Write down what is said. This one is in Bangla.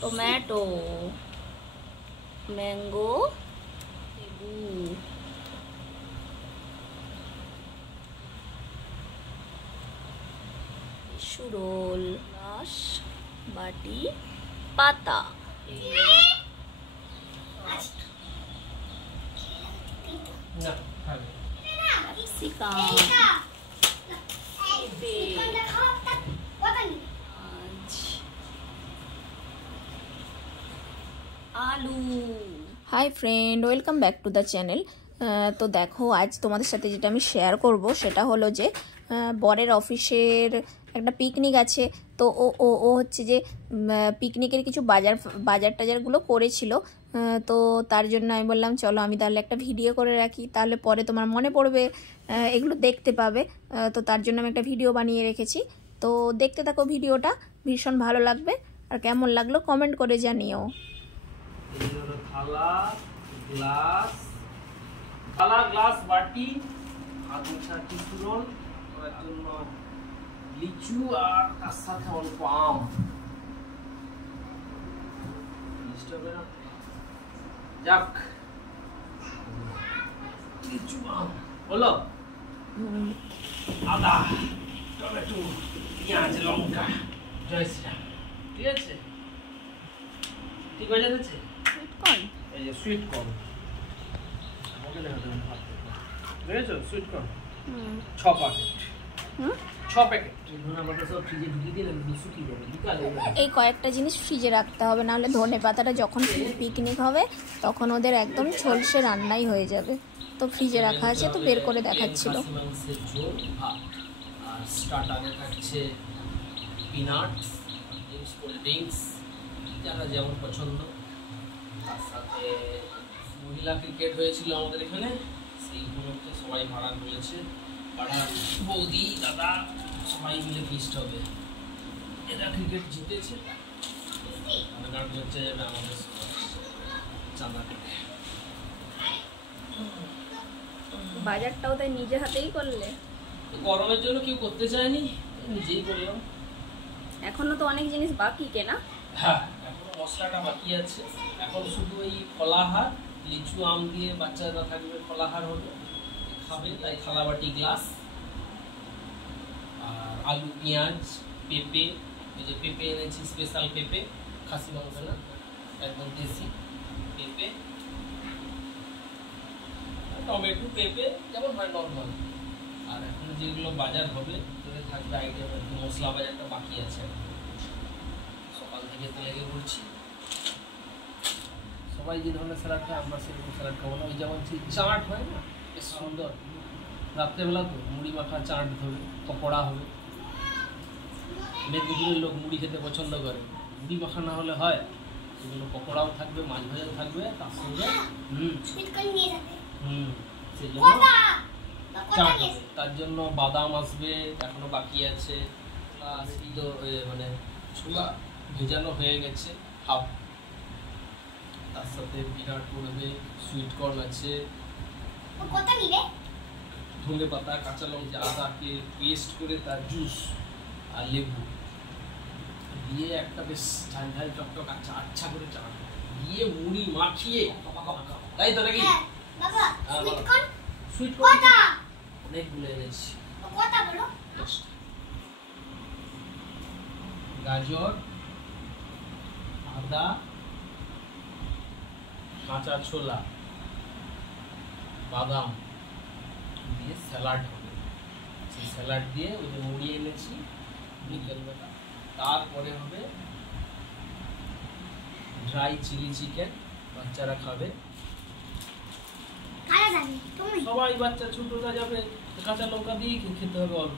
टोमेटो, मैंगो, लेबू, रोल, ग्लास, बाटी, पाता, आलू। Hi friend, welcome back to the channel. तो देखो आज तुम्हारे साथे जेटा आमी शेयर करब सेटा हलो जे बरेर अफिसेर একটা পিকনিক আছে। তো ও ও ও হচ্ছে যে পিকনিকের কিছু বাজার টাজারগুলো করেছিল। তো তার জন্য আমি বললাম চলো আমি তাহলে একটা ভিডিও করে রাখি, তাহলে পরে তোমার মনে পড়বে, এগুলো দেখতে পাবে। তো তার জন্য আমি একটা ভিডিও বানিয়ে রেখেছি। তো দেখতে থাকো ভিডিওটা, ভীষণ ভালো লাগবে। আর কেমন লাগলো কমেন্ট করে জানিও। থালা, গ্লাস, গ্লাস, বাটি, করার জন্য লিচু আর তার সাথে অল্প আম। যাক, লিচু আম হলো, আদা, টমেটো, পেঁয়াজ, লঙ্কা, জয় শ্রীরাম। ঠিক আছে, ঠিক হয়ে যাচ্ছে। এই যে সুইট কর্ন, আমাকে দেখা দেবেন হাত দেখেছো? Sweet corn 6 packet, 6 packet. এই কয়েকটা জিনিস ফ্রিজে রাখতে হবে, নাহলে ধনে পাতাটা যখন পিকনিক হবে তখন ওদের একদম ঝলসে রান্নাই হয়ে যাবে। তো ফ্রিজে রাখা আছে, তো বের করে দেখাচ্ছিল। আর স্টার্টারে থাকছে পিনাটস, কোল্ড ড্রিঙ্কস, যারা যেমন পছন্দ। তার সাথে মহিলা ক্রিকেট হয়েছিল আমাদের এখানে, সেই উপলক্ষে সবাই ভাড়া রয়েছে। পাড়ার বৌদি, দাদা সবাই মিলে ফিস্ট হবে। এরা ক্রিকেট জিতেছে, গান চলছে যাবে আমাদের চাঁদা থেকে। বাজারটাও তাই নিজে হাতেই করলে? গরমের জন্য কেউ করতে চায়নি, নিজেই করলাম। এখনো তো অনেক জিনিস বাকি কেনা। হ্যাঁ, এখনো মশলাটা বাকি আছে। এখন শুধু এই ফলাহার, লিচু আম দিয়ে বাচ্চারা থাকবে, ফলাহার হলো খাবে, তাই থালা, বাটি, গ্লাস, আর আলু, পেঁয়াজ, পেঁপে। এই যে পেঁপে এনেছি, স্পেশাল পেঁপে, খাসি মাংস না, একদম দেশি পেঁপে, টমেটো, পেঁপে যেমন হয় নর্মাল। আর এখন যেগুলো বাজার হবে তোদের থাকবে আইটেম, মশলা বাজারটা বাকি আছে। সকাল থেকে তো লেগে পড়ছি। সবাই যে ধরনের স্যালাড খায় আমরা সেরকম স্যালাড খাবো না। ওই যেমন চাট হয় না, বেশ সুন্দর, রাত্রেবেলা তো মুড়ি মাখা চাট হবে, পকোড়া হবে। মেদিনীপুরের লোক মুড়ি খেতে পছন্দ করে, মুড়ি মাখা না হলে হয়। সেগুলো পকোড়াও থাকবে, মাছ ভাজাও থাকবে, তার সঙ্গে সেই জন্য চাট হবে। তার জন্য বাদাম আসবে, এখনো বাকি আছে। মানে ছোলা ভেজানো হয়ে গেছে হাফ, তার সাথে পিনাট পড়বে, সুইট কর্ন আছে, ধনে পাতা, কাঁচা লঙ্কা, আদাকে পেস্ট করে তার জুস আর লেবু দিয়ে একটা বেশ ঝাল ঝাল চকচক আচ্ছা করে চাট দিয়ে মুড়ি মাখিয়ে, তাই তো নাকি? সুইট কর্ন অনেকগুলো এনেছি। গাজর, আদা, কাঁচা ছোলা, বাদাম দিয়ে স্যালাড হবে। সেই স্যালাড দিয়ে ওই যে মুড়ি এনেছি বিকেলবেলা। তারপরে হবে ড্রাই চিলি চিকেন, বাচ্চারা খাবে। সবাই বাচ্চা ছোটরা যাবে, কাঁচা লঙ্কা দিয়ে খেতে হবে অল্প।